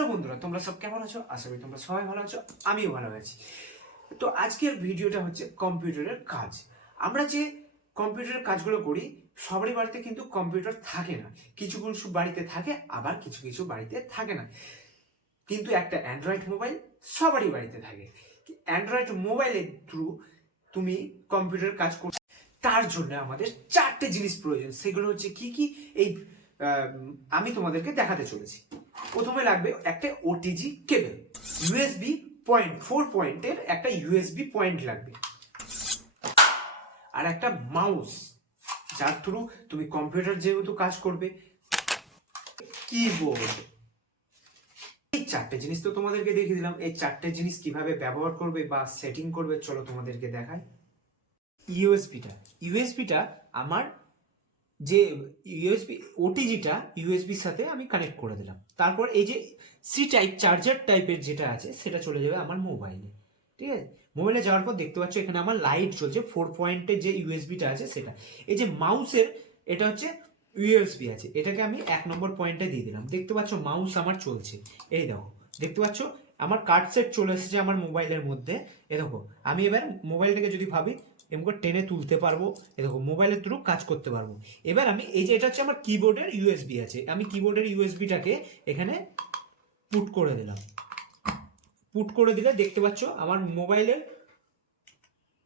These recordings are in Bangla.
হ্যালো বন্ধুরা, তোমরা সব কেমন আছো? আশা করি তোমরা সবাই ভালো আছো, আমিও ভালো আছি। তো আজকের ভিডিওটা হচ্ছে কম্পিউটারের কাজ। আমরা যে কম্পিউটারের কাজগুলো করি, সবারই বাড়িতে কিন্তু কম্পিউটার থাকে না। কিছু কিছু বাড়িতে থাকে, আবার কিছু কিছু বাড়িতে থাকে না। কিন্তু একটা অ্যান্ড্রয়েড মোবাইল সবারই বাড়িতে থাকে। অ্যান্ড্রয়েড মোবাইলের থ্রু তুমি কম্পিউটার কাজ করতে, তার জন্য আমাদের চারটে জিনিস প্রয়োজন। সেগুলো হচ্ছে কি কি, এই আমি তোমাদেরকে দেখাতে চলেছি। প্রথমে লাগবে একটা ওটিজি কেবল, ইউএসবি পয়েন্ট 4 পয়েন্টের একটা ইউএসবি পয়েন্ট লাগবে, আর একটা মাউস, যার থ্রু তুমি কম্পিউটার যেহেতু কাজ করবে। কিবোর্ড। এই চারটে জিনিস তো তোমাদেরকে দেখিয়ে দিলাম। এই চারটে জিনিস কিভাবে ব্যবহার করবে বা সেটিং করবে, চলো তোমাদেরকে দেখাই। ইউএসবিটা আমার যে ইউএসবি ওটিজিটা ইউএসবির সাথে আমি কানেক্ট করে দিলাম। তারপর এই যে সি টাইপ চার্জার টাইপের যেটা আছে সেটা চলে যাবে আমার মোবাইলে। ঠিক আছে, মোবাইলে যাওয়ার পর দেখতে পাচ্ছ এখানে আমার লাইট জ্বলছে। 4 পয়েন্টের যে ইউএসবিটা আছে সেটা। এই যে মাউসের এটা হচ্ছে ইউএসবি আছে, এটাকে আমি 1 নম্বর পয়েন্টে দিয়ে দিলাম। দেখতে পাচ্ছ মাউস আমার চলছে। এই দেখো, দেখতে পাচ্ছ আমার কার্ড সেট চলে এসেছে আমার মোবাইলের মধ্যে। এ দেখো, আমি এবার মোবাইলটাকে যদি ভাবি এমন করে টেনে তুলতে পারবো। এ দেখো, মোবাইলের থ্রু কাজ করতে পারবো। এবার আমি এই যে এটা হচ্ছে আমার কিবোর্ডের ইউএসবি আছে, আমি কিবোর্ডের ইউএসবিটাকে এখানে পুট করে দিলাম। পুট করে দিলে দেখতে পাচ্ছ আমার মোবাইলের,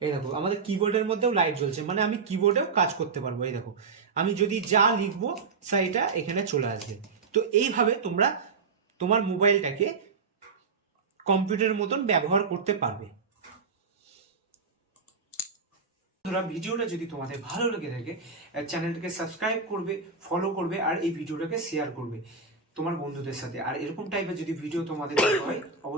এই দেখো আমাদের কিবোর্ডের মধ্যেও লাইট জ্বলছে, মানে আমি কিবোর্ডেও কাজ করতে পারবো। এই দেখো, আমি যদি যা লিখবো সেটা এখানে চলে আসবে। তো এইভাবে তোমরা তোমার মোবাইলটাকে কম্পিউটারের মতন ব্যবহার করতে পারবে। ভিডিওটা যদি তোমাদের ভালো লেগে থাকে, চ্যানেলটাকে সাবস্ক্রাইব করবে, ফলো করবে, আর এই ভিডিওটাকে শেয়ার করবে তোমার বন্ধুদের সাথে। আর এরকম টাইপের যদি ভিডিও তোমাদের হয়, অবশ্যই